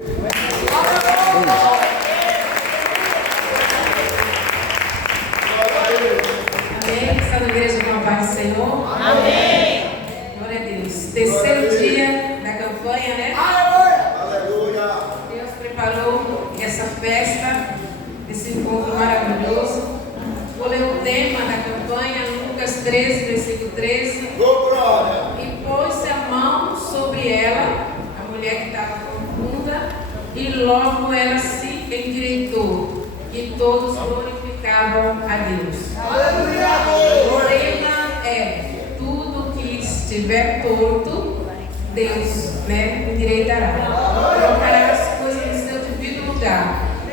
Amém? Está na igreja com a paz do Senhor? Amém! Glória a Deus. Terceiro dia da campanha, né? Aleluia! Deus preparou essa festa, esse encontro maravilhoso. Vou ler o tema da campanha, Lucas 13, versículo 13. E pôs a mão sobre ela, a mulher que estava confunda, e logo ela se endireitou, e todos glorificavam a Deus. O tema é: tudo que estiver torto, Deus, endireitará. Colocará as coisas no seu devido lugar.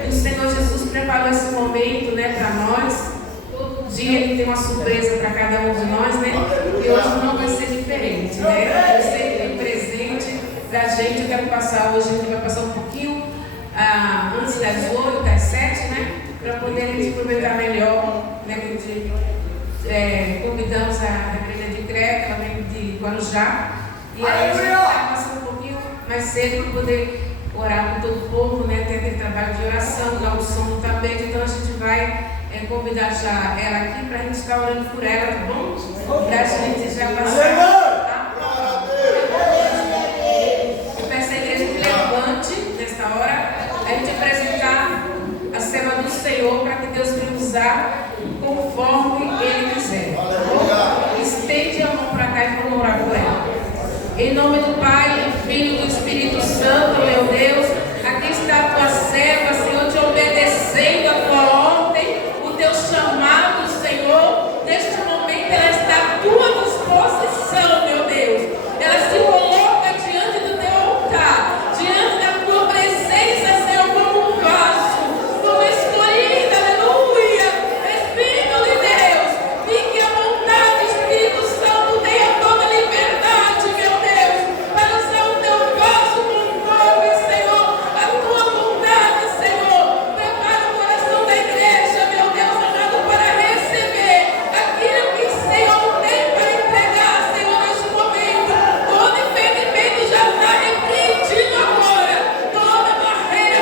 E o Senhor Jesus preparou esse momento, para nós. Todo dia Ele tem uma surpresa para cada um de nós, E hoje não vai ser diferente, Ele sempre tem presente pra gente. Eu quero passar hoje, a gente vai passar um pouquinho antes das 8, das 7, para poder a gente aproveitar melhor, convidamos a igreja de Creta, ela vem de Guarujá, e aí a gente vai passar um pouquinho mais cedo para poder orar com todo o povo, ter aquele trabalho de oração, dar o som do tapete. Então a gente vai convidar já ela aqui para a gente estar orando por ela, tá bom? Para a gente já passar, tá? Eu peço à igreja que levante nesta hora, a gente apresentar a cena do Senhor para que Deus venha usar conforme Ele quiser. Estende a mão para cá e vamos orar por ela. Em nome do Pai, do Filho e do Espírito Santo, meu Deus, aqui está a tua serva, Senhor, te obedecendo a tua ordem, o teu chamado, Senhor. Neste momento ela está à tua disposição, meu Deus. Ela se coloca diante do teu altar, diante da tua presença, Senhor, como um vaso, como escolhida, aleluia. Espírito de Deus, fique à vontade, Espírito Santo, tenha toda a liberdade, meu Deus, para usar o teu vaso conforme, Senhor, a tua vontade, Senhor. Prepara o coração da igreja, meu Deus amado, para receber aquilo que o Senhor tem para entregar, Senhor, neste momento. Todo impedimento já está repreendido agora. Toda barreira,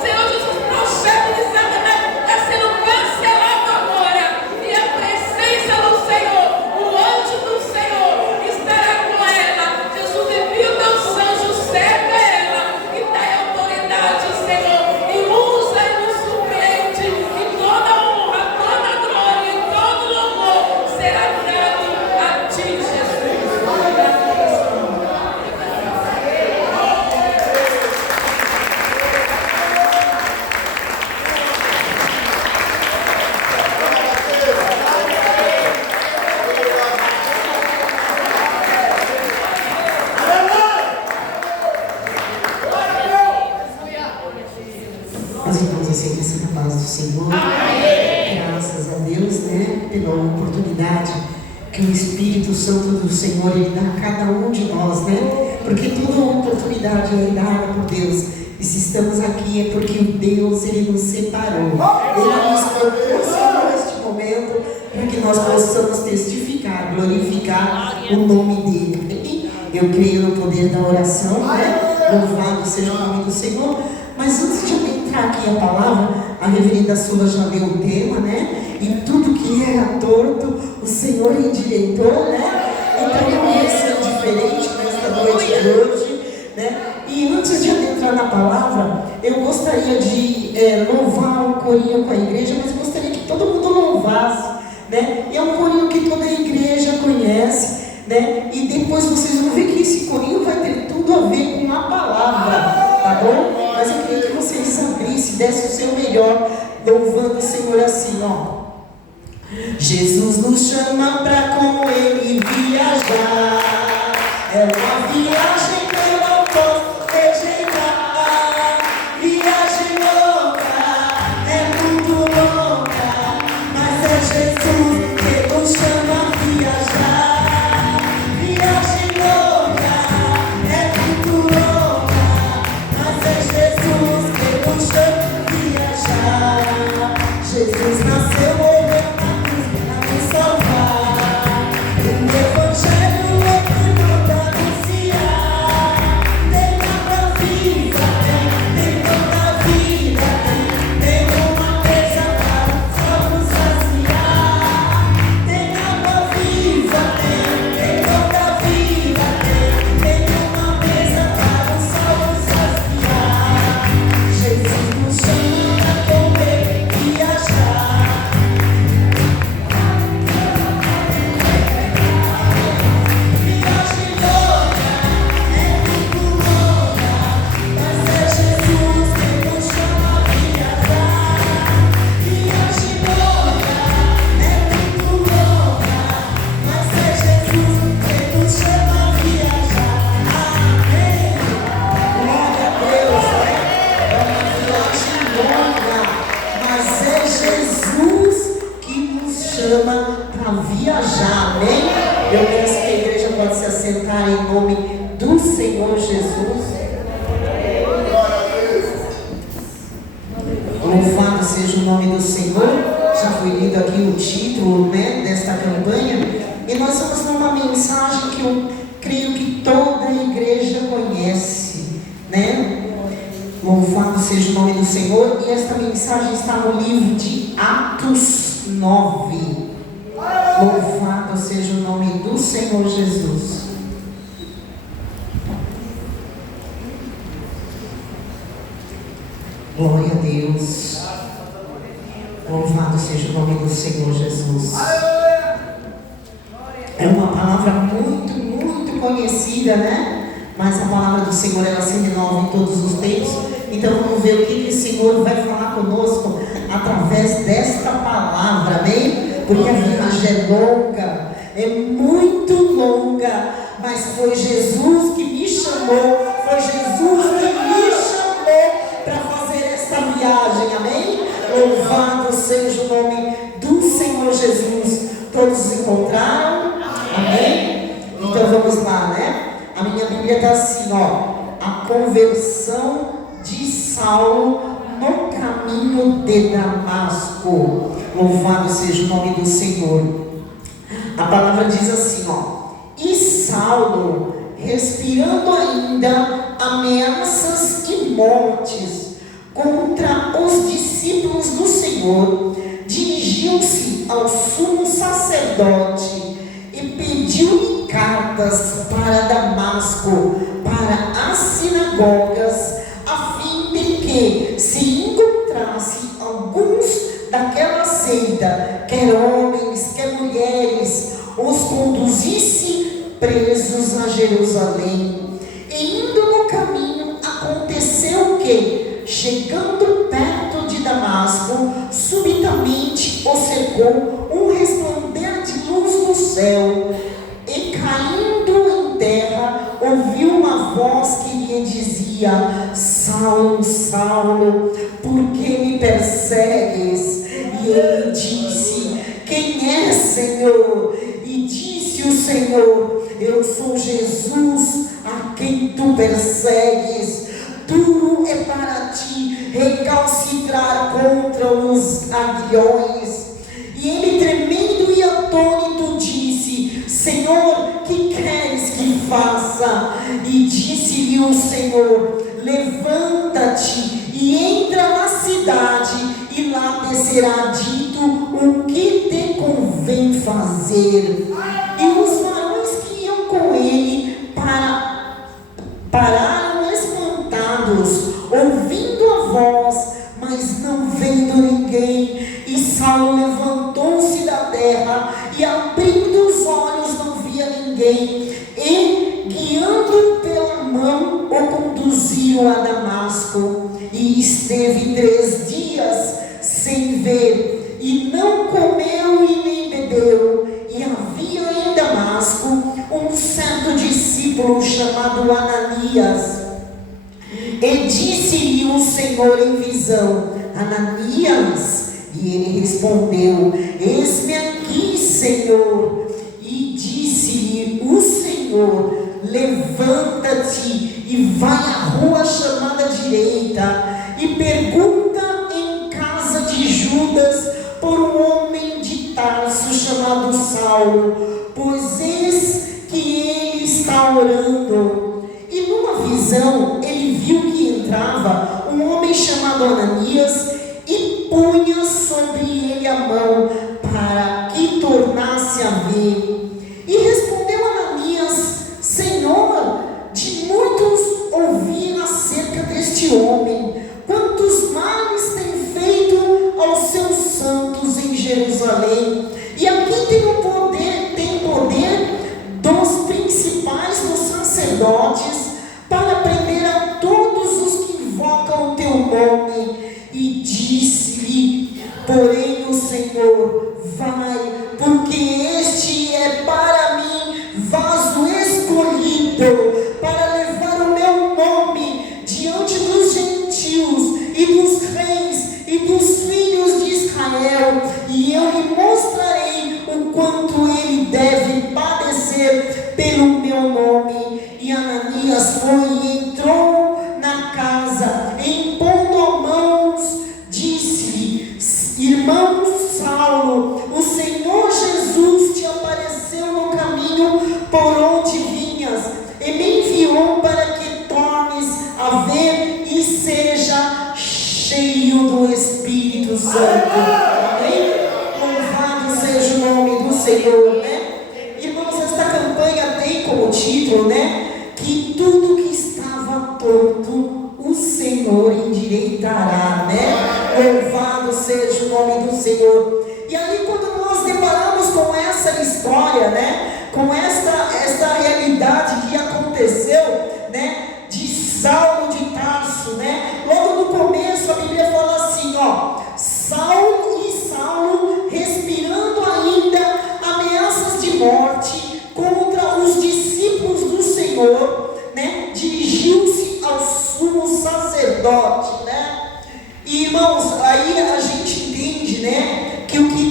Senhor Jesus, projeto de Satanás está sendo cancelado agora. E a presença do Senhor, o anjo do Senhor, estará com ela. Jesus, envia os teus anjos, cerca ela e dá autoridade, Senhor, e usa e nos surpreende. E toda honra, toda glória e todo louvor será dado a ti, Jesus. Nós vamos assim nessa paz do Senhor. Graças a Deus, pela oportunidade que o Espírito Santo do Senhor Ele dá a cada um de nós, Porque toda oportunidade é dada por Deus. E se estamos aqui é porque o Deus Ele nos separou. Ele nos proporcionou este momento para que nós possamos testificar, glorificar o nome dEle. Eu creio no poder da oração, Louvado seja o nome do Senhor. Mas antes de entrar aqui a palavra, a reverenda Sula já leu o tema, E tudo que era torto, o Senhor endireitou, Então eu ia ser diferente nesta noite de hoje, E antes de entrar na palavra, eu gostaria de louvar um corinho com a igreja, mas gostaria que todo mundo louvasse, E é um corinho que toda a igreja conhece, E depois vocês vão ver que esse corinho vai ter tudo a ver com a palavra, tá bom? Mas eu queria que vocês abrissem, dessem o seu melhor, louvando o Senhor assim, ó. Jesus nos chama pra com Ele viajar. É uma viagem que eu não posso rejeitar. Viagem louca, é muito louca, mas é Jesus que nos chama a viajar. Viagem louca, é muito louca, mas é Jesus que nos chama a viajar. Jesus nasceu, morreu na cruz para nos salvar. declarar em nome do Senhor Jesus. Louvado seja o nome do Senhor. Já foi lido aqui o título, né, desta campanha. E nós estamos numa mensagem que eu creio que toda a igreja conhece, né? Louvado seja o nome do Senhor. E esta mensagem está no livro de Atos 9. Louvado seja o nome do Senhor Jesus. Glória a Deus. Louvado seja o nome do Senhor Jesus. É uma palavra muito, muito conhecida, né? Mas a palavra do Senhor, ela se renova em todos os tempos. Então vamos ver o que o Senhor vai falar conosco através desta palavra, amém? Porque a viagem é longa, é muito longa, mas foi Jesus que me chamou, foi Jesus que me chamou para fazer esta viagem, amém? Louvado seja o nome do Senhor Jesus. Todos encontraram? Amém? Então vamos lá, né? A minha Bíblia está assim, ó: a conversão de Saulo no caminho de Damasco. Louvado seja o nome do Senhor. A palavra diz assim, ó: e Saulo, respirando ainda ameaças e mortes contra os discípulos do Senhor, dirigiu-se ao sumo sacerdote e pediu-lhe cartas para Damasco, para as sinagogas, a fim de que, se encontrasse alguns daquela seita, quer homens, quer mulheres, os conduzisse presos a Jerusalém. E indo no caminho, aconteceu que, chegando perto de Damasco, subitamente o cercou um resplandor de luz do céu, e caindo em terra, ouviu uma voz que lhe dizia: Saulo, Saulo, por que me persegues? E ele disse: quem é, Senhor? E disse o Senhor: eu sou Jesus, a quem tu persegues. Duro é para ti recalcitrar contra os aguilhões. E ele, tremendo e atônito, disse: Senhor, que queres que faça? E disse-lhe o Senhor: levanta-te e entra na cidade, e lá te será dito o que te convém fazer. E os varões que iam com ele pararam espantados, ouvindo a voz, mas não vendo ninguém. E Saulo levantou-se da terra, e abrindo os olhos não via ninguém, e guiando pela mão o conduziram a Damasco. E esteve 3 dias sem ver, e não comeu e nem bebeu. E havia em Damasco um certo discípulo chamado Ananias. E disse-lhe o Senhor em visão: Ananias? E ele respondeu: eis-me aqui, Senhor. E disse-lhe o Senhor: levanta-te e vai à rua chamada direita, e pergunta em casa de Judas por um homem de Tarso chamado Saulo, pois eis que ele está orando. E numa visão ele viu que entrava um homem chamado Ananias, e punha sobre ele a mão, para que tornasse a ver. E respondeu Ananias: Senhor, de muitos ouvi acerca deste homem, quantos males tem feito aos seus santos em Jerusalém. E aqui tem poder dos principais dos sacerdotes, para prender a todos os que invocam o teu nome. E disse-lhe, porém, o Senhor: vai, porque este é para mim vaso escolhido, para levar o meu nome diante dos gentios e dos reis e dos filhos de Israel. E eu lhe mostrarei o quanto ele deve padecer pelo meu nome. casa, impondo a mãos, disse-lhe: irmão Saulo, o Senhor Jesus te apareceu no caminho por onde vinhas, e me enviou para que tornes a ver e seja cheio do Espírito Santo. Amém? Louvado seja o nome do Senhor, né? Irmãos, esta campanha tem como título, né? Que tudo que estava torto, o Senhor endireitará, né? Louvado seja o nome do Senhor. E aí, quando nós deparamos com essa história, né? Com esta realidade que aconteceu, né? De Saulo de Tarso, né? Logo no começo a Bíblia fala assim, ó: Saulo e Saulo, respirando ainda ameaças de morte contra os discípulos do Senhor, né? Dirigiu-se ao sumo sacerdote, né? E, irmãos, aí a gente entende, né?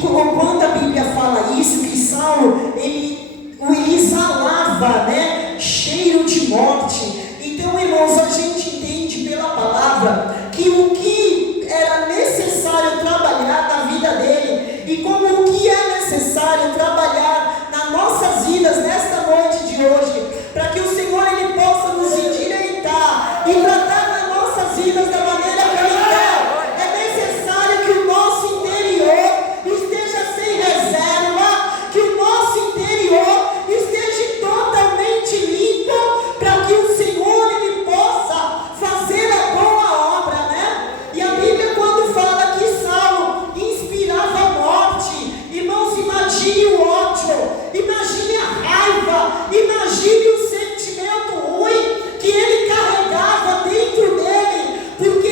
Quando a Bíblia fala isso, que Saulo, ele exalava, né? Cheiro de morte. Então, irmãos, a gente entende pela palavra que o que era necessário trabalhar na vida dele, e como o que é necessário trabalhar nas nossas vidas nesta noite de hoje, para que o Senhor ele possa nos endireitar e tratar nas nossas vidas da maneira que ele quer. É necessário que o nosso interior esteja sem reserva, que o nosso interior esteja totalmente limpo, para que o Senhor ele possa fazer a boa obra, né? E a Bíblia, quando fala que Saulo inspirava a morte, irmãos, imagine o ódio, imagine a raiva, imagine o sentimento ruim que ele carregava dentro dele, porque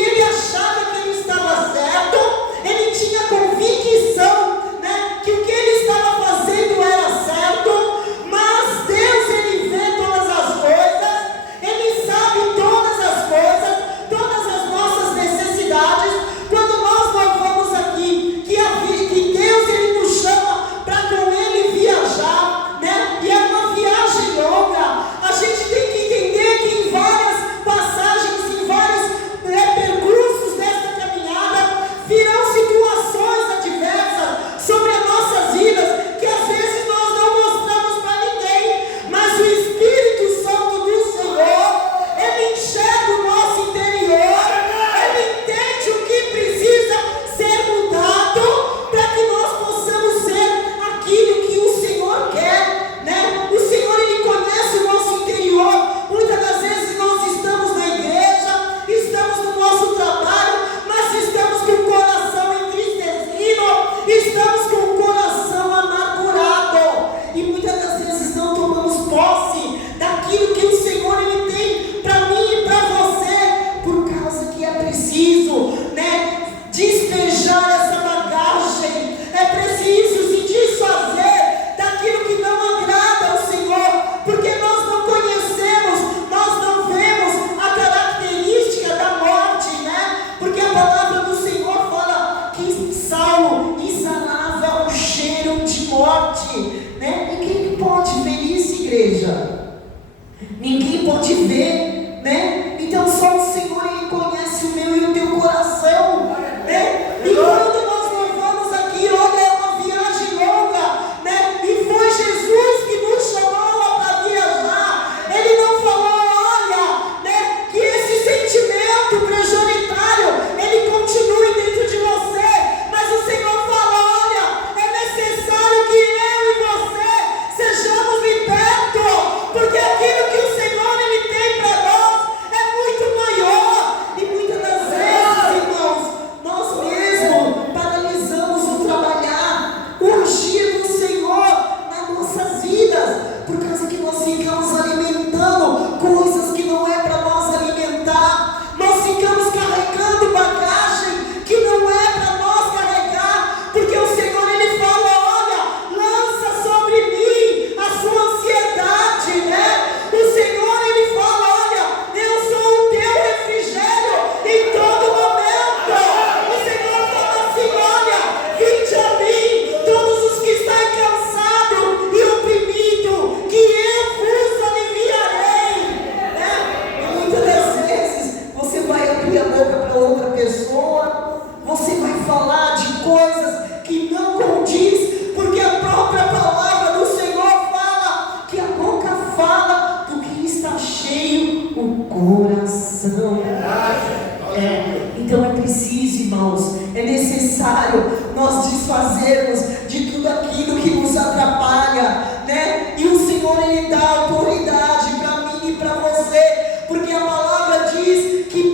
abrir a boca para outra pessoa, você vai falar de coisas que não condiz, porque a própria palavra do Senhor fala que a boca fala do que está cheio o coração. Então é preciso, irmãos, é necessário nós desfazermos de tudo aquilo que nos atrapalha, né? E o Senhor, Ele dá autoridade para mim e para você, porque a palavra diz que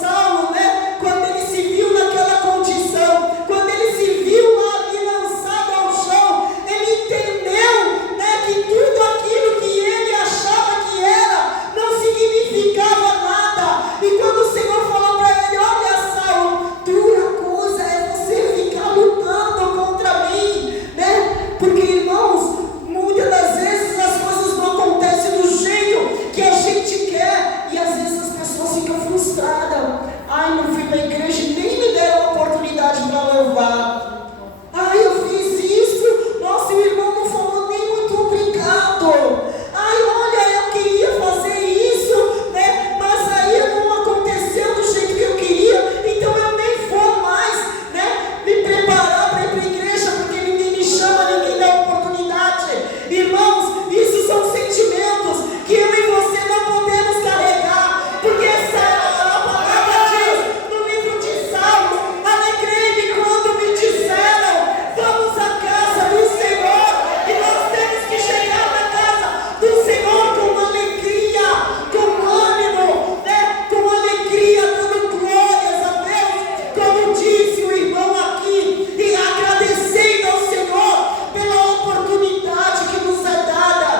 Saulo, né? Quando ele se viu naquela condição, quando ele se viu lá ali lançado ao chão, ele entendeu, né? Que tudo aquilo que ele achava que era, não significava nada. E quando o Senhor falou para ele: olha, Saulo, dura coisa é você ficar lutando contra mim, né? Porque, irmãos, muitas das vezes as coisas não acontecem do jeito que a gente quer, e às vezes as pessoas ficam frustradas. Ai, não fui para a igreja e nem me deram a oportunidade para louvar. Ai, eu fiz isso, nossa, o irmão não falou nem muito obrigado. Ai, olha, eu queria fazer isso, né? Mas aí não aconteceu do jeito que eu queria, então eu nem vou mais, né? Me preparar para ir para a igreja, porque ninguém me chama, ninguém dá oportunidade. Irmãos, isso são sentimentos que eu e você não podemos carregar, porque a palavra diz no livro de Salmos: alegrei-me quando me disseram, vamos à casa do Senhor. E nós temos que chegar na casa do Senhor com alegria, com ânimo, né? Com alegria, dando glórias a Deus, como disse o irmão aqui, e agradecendo ao Senhor pela oportunidade que nos é dada.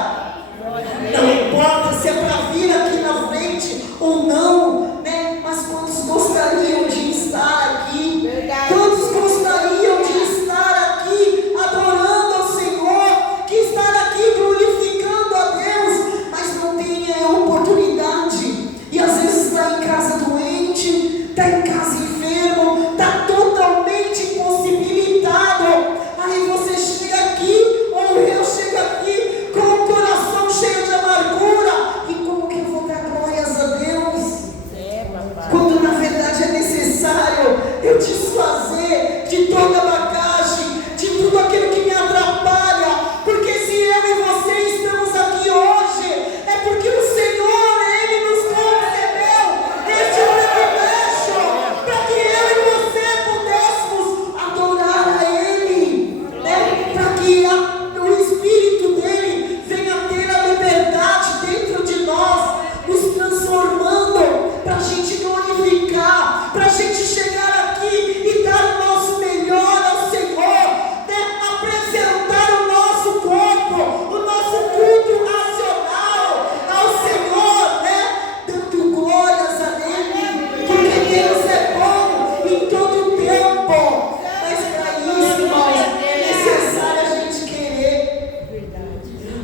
Não importa se é para vir aqui na frente ou não, né? Mas quantos gostariam de estar aqui? Quantos gostariam de estar aqui adorando ao Senhor, que estar aqui glorificando a Deus, mas não tem a oportunidade, e às vezes está em casa doente, está em casa enfermo, está totalmente impossibilitado. Aí você chega aqui, ou eu chego aqui, com o coração cheio de amargura, e como que eu vou dar glórias a Deus? Quando na verdade é necessário eu desfazer de toda a bagagem, de tudo aquilo que me atrapalha, porque se eu e você estamos aqui hoje, é porque o Senhor, Ele nos concedeu este privilégio, para que eu e você pudéssemos adorar a Ele, né? Para que o Espírito dEle venha ter a liberdade dentro de nós, nos transformando, para a gente glorificar, para a gente chegar aqui e dar o nosso melhor ao Senhor, né? Apresentar o nosso corpo, o nosso culto racional ao Senhor, né? Dando glórias a Ele, porque Deus é bom em todo o tempo. Mas para isso, irmãos, é necessário a gente querer.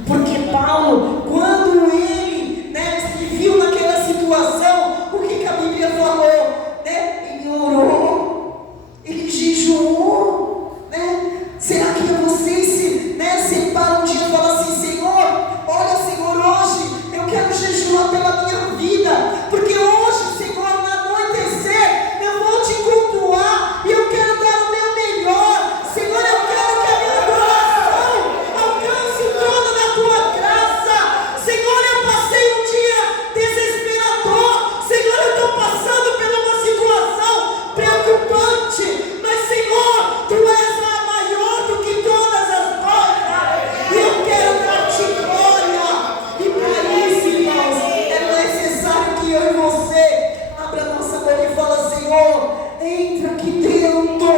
Porque Paulo, quando ele, né, se viu naquela situação, o que a Bíblia falou, né? Ele orou, ele jejuou, né? Será que vocês separam um dia e falam assim: Senhor, olha, Senhor, hoje eu quero jejuar pela minha vida, porque hoje, Senhor, no anoitecer eu vou te cultuar e eu quero dar o meu melhor. Senhor, eu quero que a minha adoração alcance o trono da tua graça. Senhor, eu passei um dia desesperador. Senhor, eu estou passando por uma situação preocupante, mas Senhor, Tu és a maior do que todas as coisas, e eu quero dar-te glória. E para isso, irmãos, é necessário que eu e você abra nossa boca e fala: Senhor, entra aqui dentro,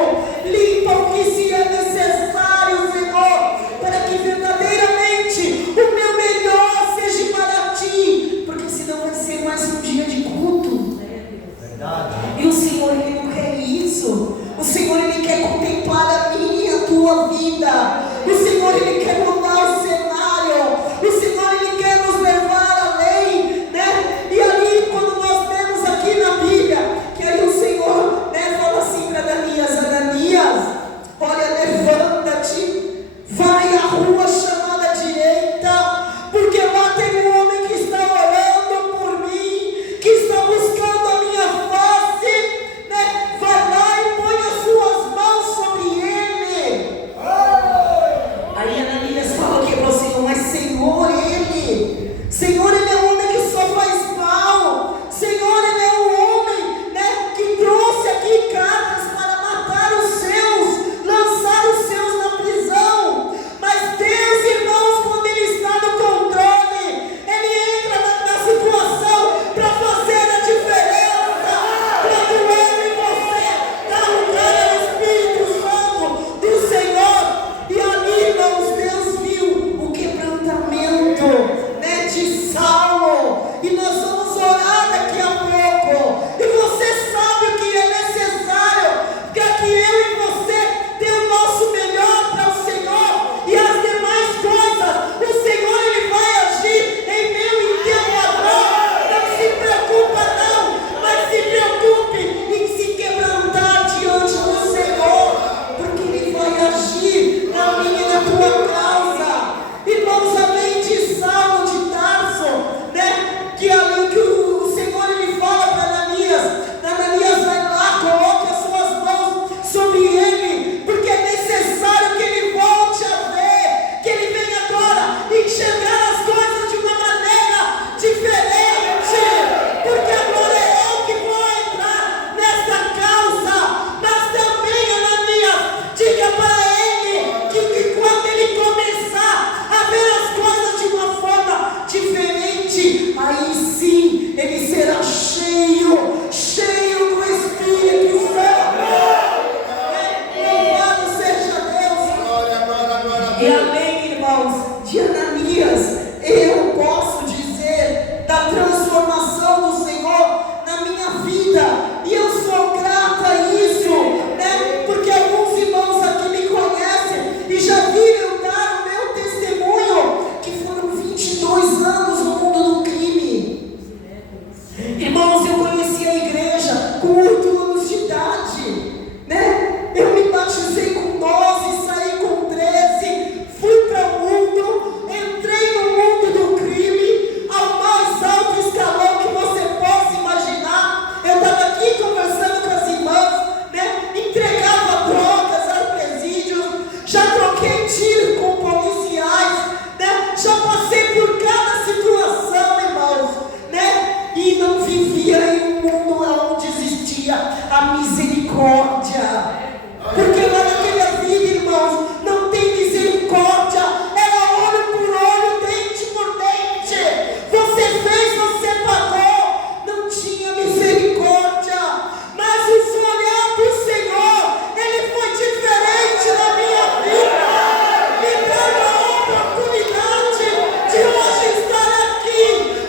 limpa o que se é necessário, Senhor, para que verdadeiramente o meu melhor seja para Ti, porque senão vai ser mais um dia de culto. E o Senhor, Ele não quer isso. O Senhor, Ele quer contemplar a minha e a tua vida. O Senhor, Ele quer mudar o cenário. O Senhor, Ele quer nos levar além, né? E ali, quando nós vemos aqui na Bíblia, que aí o Senhor, né, fala assim para Ananias: Ananias, olha, levanta-te, vai à rua chamada direita, porque lá tem um homem que está orando por mim, que está buscando a minha face. a misericórdia. Porque lá naquela vida, irmãos, não tem misericórdia. Era olho por olho, dente por dente. Você fez, você pagou. Não tinha misericórdia. Mas o olhar do Senhor, ele foi diferente na minha vida. Me dando a oportunidade de hoje estar aqui.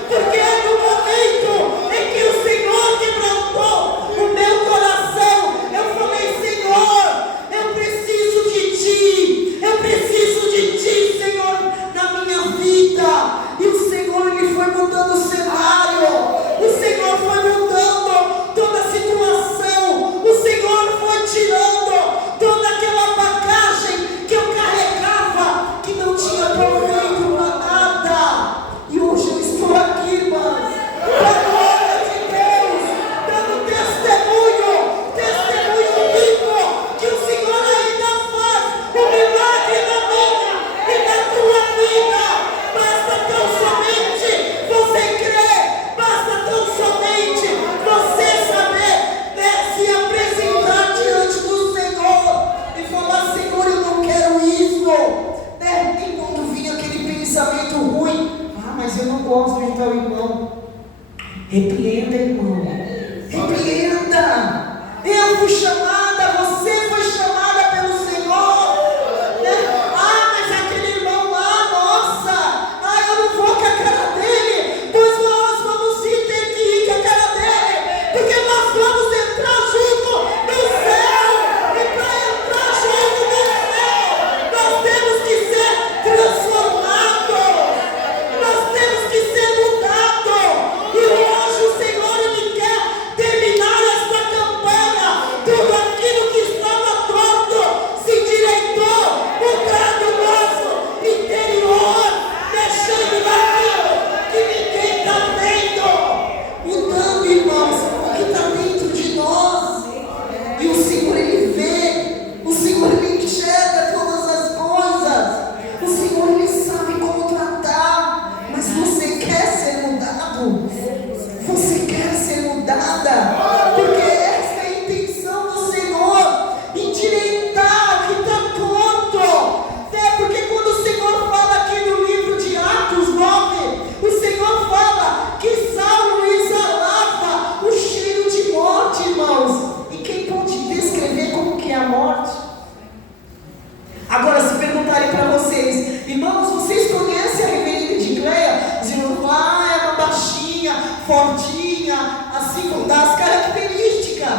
Porque é no momento em que o Senhor quebrantou o meu coração. Eu falei, Senhor, eu preciso de Ti. Eu preciso de Ti, Senhor, na minha vida. E o Senhor, ele foi mudando o cenário. O Senhor foi mudando toda a situação. O Senhor foi tirando toda aquela bagagem que eu carregava, que não tinha proveito para nada. E hoje eu estou aqui, irmãos, para a glória de Deus, dando testemunho vivo, que o Senhor ainda faz um milagre na minha e na tua vida. Basta tão somente você crer, basta tão somente você saber, né, se apresentar diante do Senhor e falar, Senhor, eu não quero isso, né? E quando vinha aquele pensamento ruim, mas eu não gosto de tal irmão. Repreenda, irmão. Repreenda. Eu fui chamada, você foi chamada pelo Senhor. Né? Mas aquele irmão lá, nossa, eu não vou com a cara dele. Pois nós vamos ter que ir com a cara dele. Porque nós vamos entrar junto no céu. E para entrar junto no céu, nós temos que ser transformados. Nós temos que ser mudados. E hoje o Senhor, ele quer terminar esta campanha. Tudo aquilo que estava torto se endireitou, mudando o nosso interior, deixando aquilo que ninguém está vendo, mudando, irmãos, o que está dentro de nós. E o Senhor, ele vê, o Senhor, ele enxerga todas as coisas. O Senhor, ele sabe como tratar. Mas você quer ser mudado? Você quer ser mudada? Porque essa é a intenção do Senhor, endireitar o que está torto. Porque quando o Senhor fala aqui no livro de Atos 9, o Senhor fala que Saulo exalava o cheiro de morte, irmãos. E quem pode descrever como que é a morte? Agora, se perguntarem para vocês, irmãos, vocês conhecem a reverenda de Cleia? Os irmãos vão falar, é uma baixinha, fortinha, assim, com das características.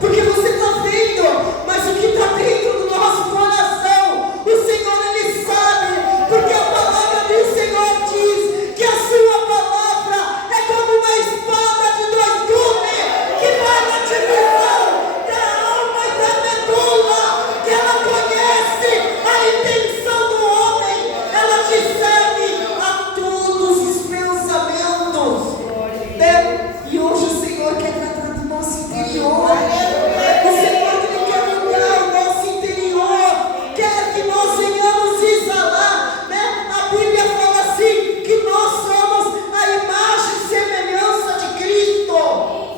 Porque você está vendo, mas o que está dentro do nosso coração, o Senhor, ele sabe. Porque a palavra do Senhor diz que a sua palavra é como uma espada de dois gumes, que vai na divisão da alma e da medula, que ela conhece a intenção do homem, ela discerne a todos os pensamentos, né? E hoje o Senhor quer tratar do nosso interior. O Senhor, ele quer mudar o nosso interior, quer que nós venhamos exalar, né? A Bíblia fala assim, que nós somos a imagem e semelhança de Cristo,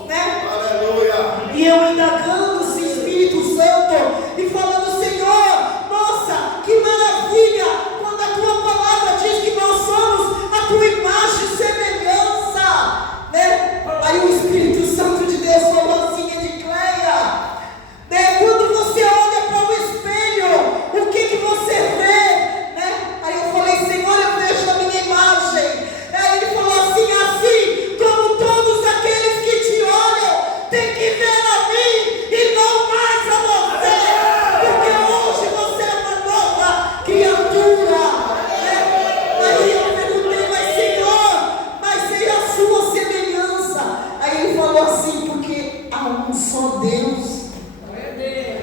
né? Aleluia. E eu indagando esse Espírito Santo e falando, Senhor, nossa, que maravilha, quando a tua palavra diz que nós somos a tua imagem e semelhança, né? Aí o Espírito Santo de Deus falou assim, Edicleia, né? Quando você olha para o espelho, o que você vê, né? Aí eu falei, Senhor, eu vejo a minha imagem. Aí ele falou assim como todos aqueles que te olham têm que ver a mim e não mais a você, porque hoje você é uma nova criatura, né? Aí eu perguntei, mas Senhor, mas seja a sua semelhança. Aí ele falou assim, porque há um só Deus.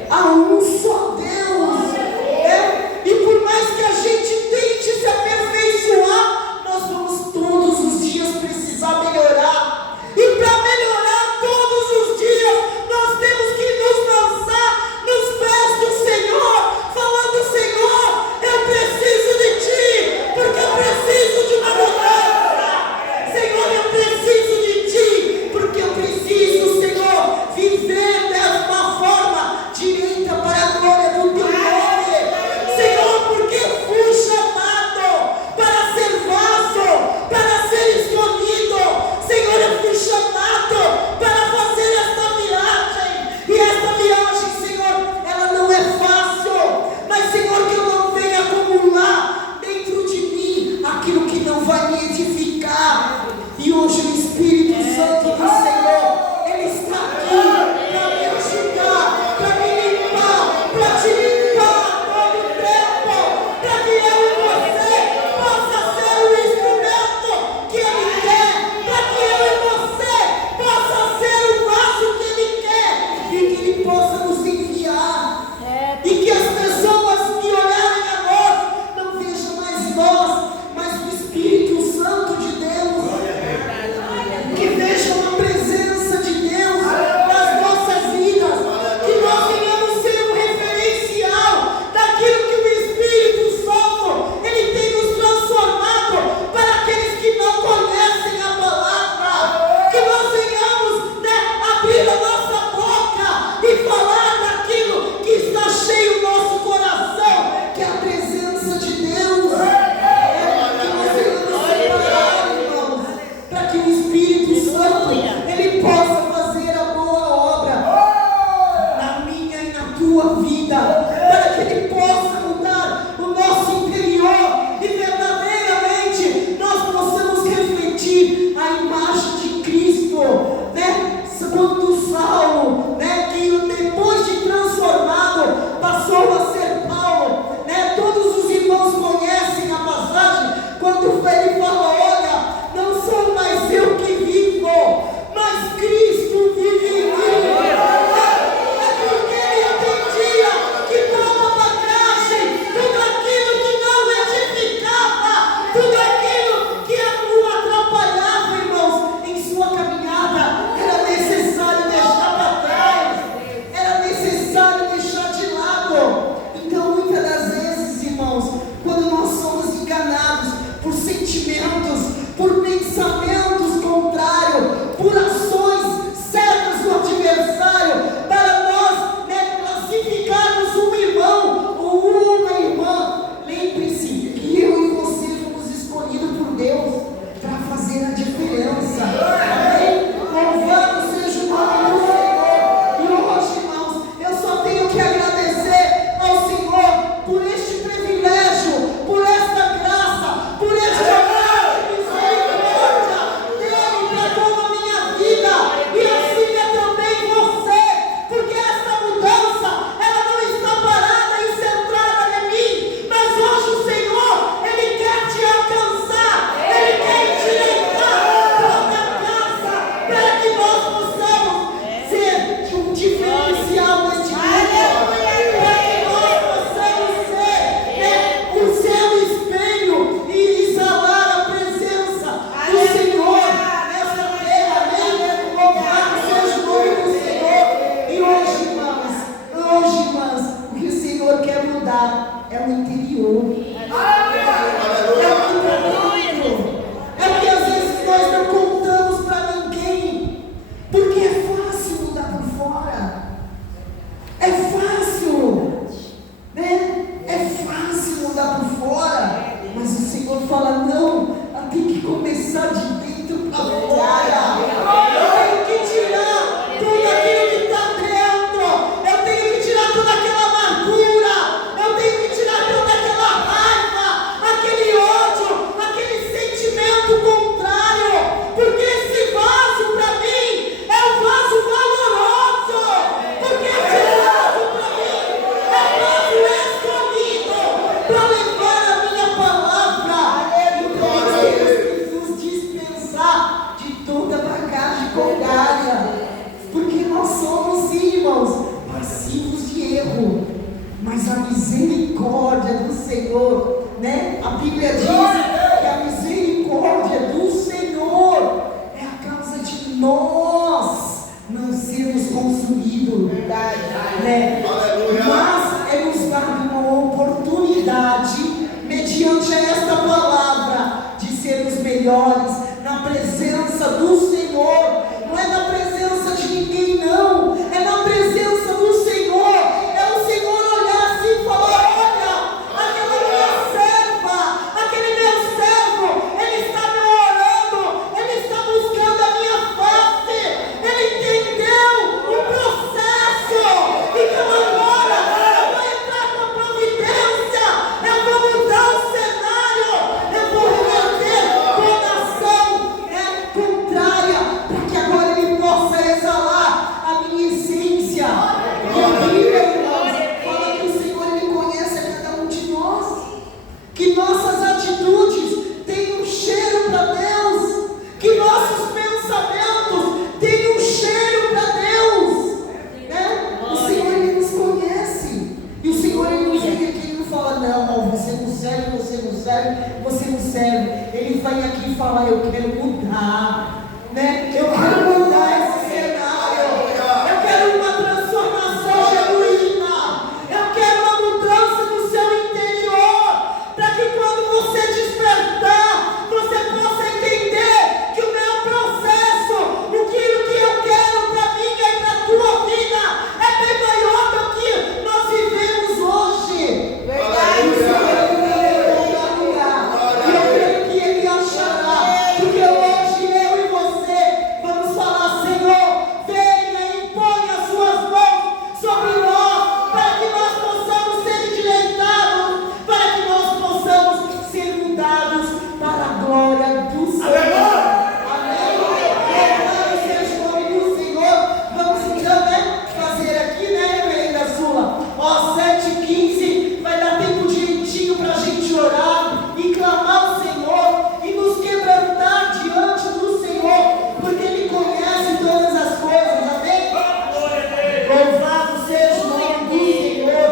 Há um só Deus, né? E por mais que a gente tente se aperfeiçoar, nós vamos todos os dias precisar melhorar. E para melhorar todos os dias, nós temos que nos lançar nos pés do Senhor, falando, Senhor, eu preciso de Ti, porque eu preciso de uma mudança. Senhor, eu preciso de Ti, porque eu preciso, Senhor, viver 10 mas a misericórdia do Senhor, né? A Bíblia diz que a misericórdia do Senhor é a causa de nós não sermos consumidos, né? Mas é nos dado uma oportunidade, mediante esta palavra, de sermos melhores na presença do Senhor. Não é na presença de ninguém, não, é na presença do Senhor. É o Senhor olhar assim e falar: olha, aquela minha serva, aquele meu servo, ele está me orando, ele está buscando a minha face, ele entendeu o processo. Então agora eu vou entrar com a providência, eu vou mudar o cenário, eu vou reverter toda ação contrária, para que agora ele possa exalar a minha essência. E a Bíblia, irmãos, fala que o Senhor, ele conhece a cada um de nós, que nossas atitudes têm um cheiro para Deus, que nossos pensamentos têm um cheiro para Deus, né? O Senhor, ele nos conhece, e o Senhor, ele nos vem aqui e não fala: não, você não serve, você não serve, você não serve. Ele vem aqui e fala: eu quero mudar, né? Eu quero mudar esse cenário, eu quero uma transformação genuína, eu quero uma mudança no seu interior, para que quando você despertar, você possa entender que o meu processo, aquilo que eu quero para mim e para a tua vida, é bem maior do que nós vivemos hoje. E eu creio que ele achará, porque hoje eu e você vamos falar: Senhor, venha e põe as suas mãos sobre nós, para que nós possamos ser endireitados, para que nós possamos ser mudados para a glória do Senhor. Amém? Louvado seja o nome do Senhor. Vamos então, né, fazer aqui, né, reverenda Sula? Ó, 7h15, vai dar tempo direitinho para a gente orar e clamar ao Senhor e nos quebrantar diante do Senhor, porque Ele conhece todas as coisas. Amém? Louvado seja o nome do Senhor.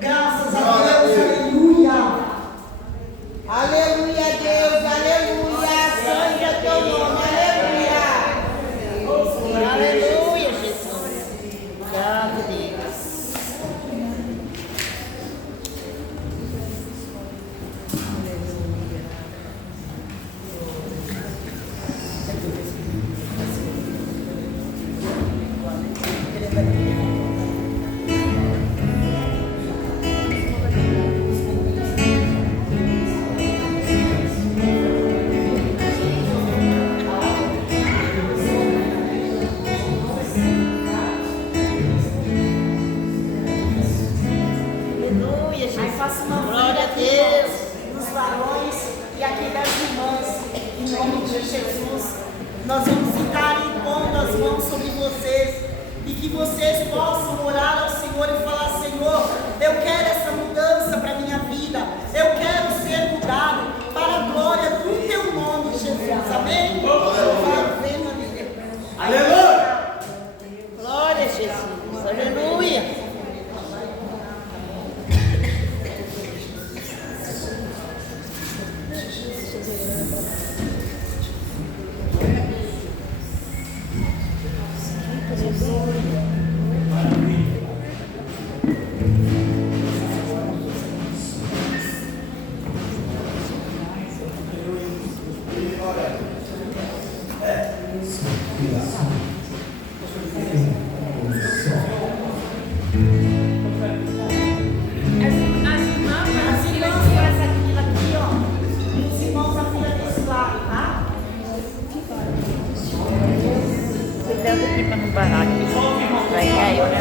Graças a Deus. Aleluia. Aleluia, Deus, aleluia, santo é teu nome, aleluia. Aleluia, Jesus. Graças a Deus. Aleluia, Jesus. Faça uma Glória a Deus. dos varões e aqui das irmãs, em nome de Jesus. Nós vamos ficar impondo as mãos sobre vocês e que vocês possam orar ao Senhor e falar: Senhor, eu quero essa mudança para a minha vida, eu quero ser mudado para a glória do teu nome, Jesus. Amém? Vem, família. Aleluia. Glória a Jesus. Aleluia. As irmãs fazem aquilo aqui, ó. E os irmãos a fila desse lado, tá? Cuidado aqui para não parar aqui. Vai cair, né?